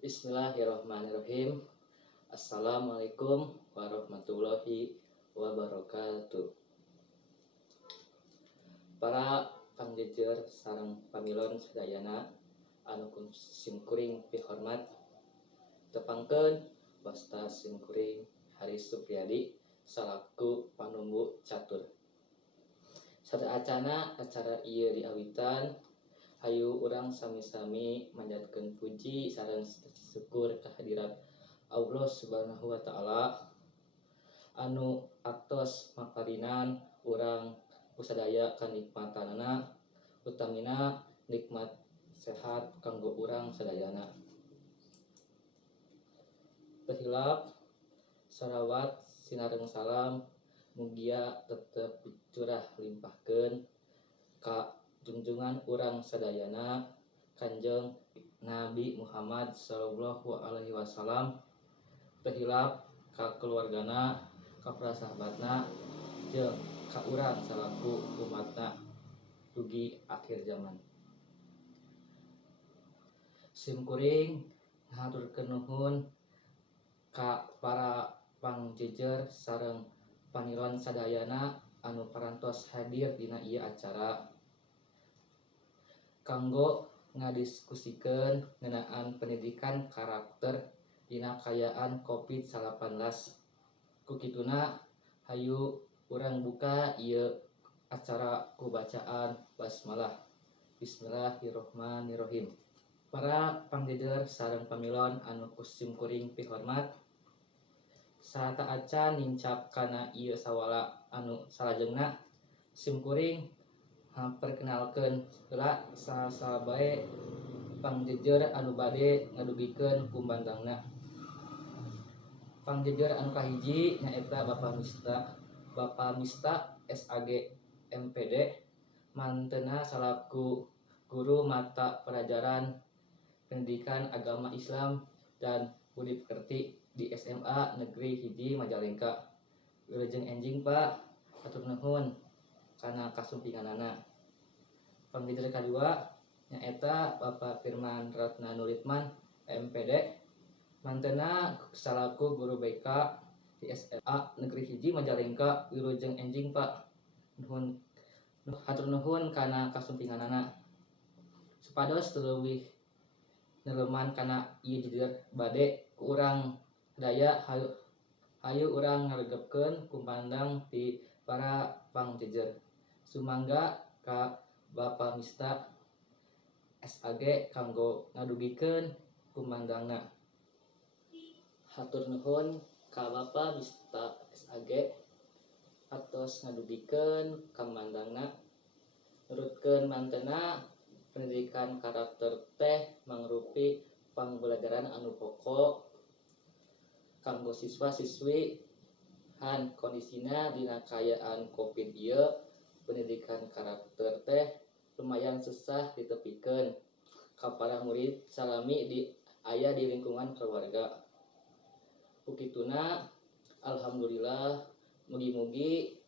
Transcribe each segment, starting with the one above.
Bismillahirrahmanirrahim. Assalamualaikum warahmatullahi wabarakatuh. Para pangjejer sareng pamilon sadayana anu simkuring pihormat, tepangkeun wasta simkuring Haris Supriyadi salaku panumbu catur. Sadaacana acara ieu diawitan, hayu urang sami-sami manjatkeun puji sareng syukur kehadirat Allah Subhanahu wa taala anu atos maparinan urang kusadaya kanikmatanana, utamina nikmat sehat kanggo urang sadayana. Behilap salawat sinareng salam mugia tetep dicurah limpahkeun ka junjungan urang sadayana Kanjeng Nabi Muhammad sallallahu alaihi wasallam, tehilap ka keluargana, ka para sahabatna, jeung ka urang salaku umatna dugi akhir zaman. Simkuring ngaturkeun nuhun ka para pangjejer sareng panilon sadayana anu parantos hadir dina ieu acara kanggo ngadiskusikeun ngeunaan pendidikan karakter dina kayaan COVID-19. Kukituna hayu urang buka ieu acara ku bacaan basmalah. Bismillahirrahmanirrahim. Para pangjejer sareng pamilon anu kusimkuring pihormat, sataacan nincap kana ieu sawala anu salajengna, simkuring perkenalkeun heula saha-saha bae pangjejer anu bade ngadugikeun kumandangna. Pangjejer anu kahiji nyaeta Bapak Mista SAG MPD, manteuna salaku guru mata pelajaran Pendidikan Agama Islam dan Budi Pekerti di SMA Negeri 1 Majalengka. Wilujeng enjing Pak, hatur nuhun kana kasumpinganana. Pangjejer kadua nyaeta Bapak Firman Ratna Nuritman MPD, manteuna salaku guru BK di SMA Negeri 1 Majalengka. Wilujeng enjing Pak, hatur nuhun kana kasumpinganana. Supados leuwih neuleman kana ieu jejer bade ku urang daya hayu urang ngaregepkeun kumandang ti para pangjejer. Sumangga ka Bapak Mista SAG kanggo ngadugikeun kumandangna. Hatur nuhun ka Bapak Mista SAG atos ngadugikeun kumandangna. Nurutkeun manteuna pendidikan karakter teh mangrupi pangbelajaran anu pokok kanggo siswa-siswi han kondisina dina kayaan Covid ieu. Pendidikan karakter teh lumayan susah ditepikeun ka para murid salami aya di lingkungan keluarga. Ukituna alhamdulillah mugi-mugi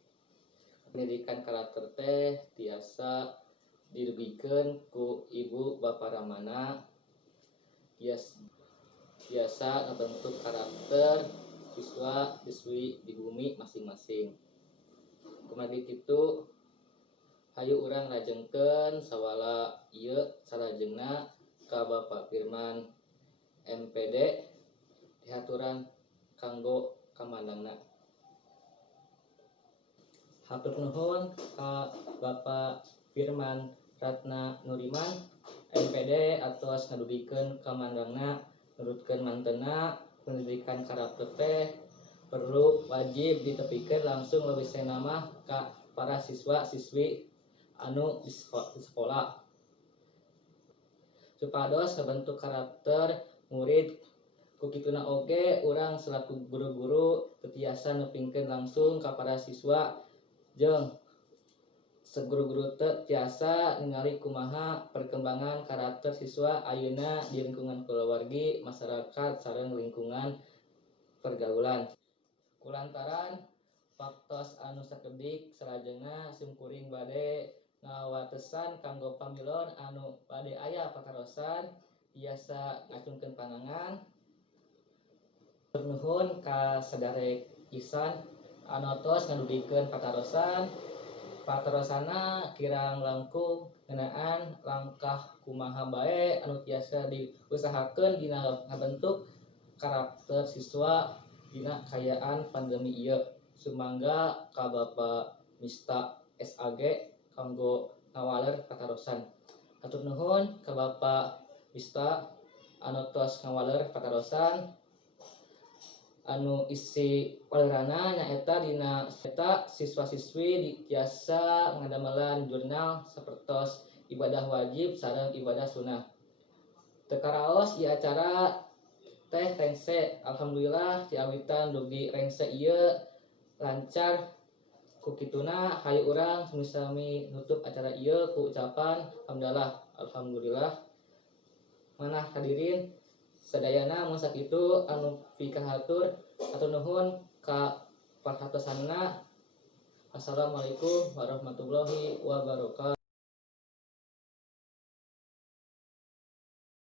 pendidikan karakter teh tiasa dirugikeun ku ibu bapa ramana, biasa ngabentuk karakter siswa-siswi di bumi masing-masing. Kumadi kitu hayu urang lajengkeun sawala ieu salajengna ka Bapak Firman MPD dihaturan kanggo kamandangna. Hatur nuhun ka Bapak Firman Ratna Nuriman MPD atos ngadugikeun kamandangna. Nurutkeun manteuna pendidikan karakter teh perlu wajib ditepikeun langsung leuwih senama ka para siswa-siswi anu di sekolah. Supados sabentuk karakter murid, kukituna oge urang selaku guru-guru teu nepingkeun langsung ka para siswa jeung seguru-guru teu tiasa ningali kumaha perkembangan karakter siswa ayeuna di lingkungan kulawargi, masyarakat, sareng lingkungan pergaulan. Kulantaran faktos anu sakedik salajengna simkuring bade ngawatesan kanggo pamilon anu bade aya pakarosan biasa ngacungkeun panangan. Nuhun ka sadarek pisan anu tos ngadugikeun patarosan. Patarosana kirang langkung ngeunaan langkah kumaha bae anu tiasa diusahakeun dina ngabentuk karakter siswa dina kayaan pandemi ieu. Sumangga ka Bapak Mista SAG kanggo ngawaler patarosan. Hatur nuhun ka Bapak Mista anu tos ngawaler patarosan. Anu isi walerana nyaeta dina eta siswa-siswi tiasa ngadamelan jurnal sapertos ibadah wajib sareng ibadah sunnah. Teu karaos ieu acara teh rengse. Alhamdulillah ti awitan dugi rengse ieu lancar. Ku kituna hayu urang sami-sami nutup acara ieu ku ucapan hamdalah. Alhamdulillah. Manah hadirin sadayana mun sakitu anu pikahatur atur nuhun ka partosanna. Assalamualaikum warahmatullahi wabarakatuh.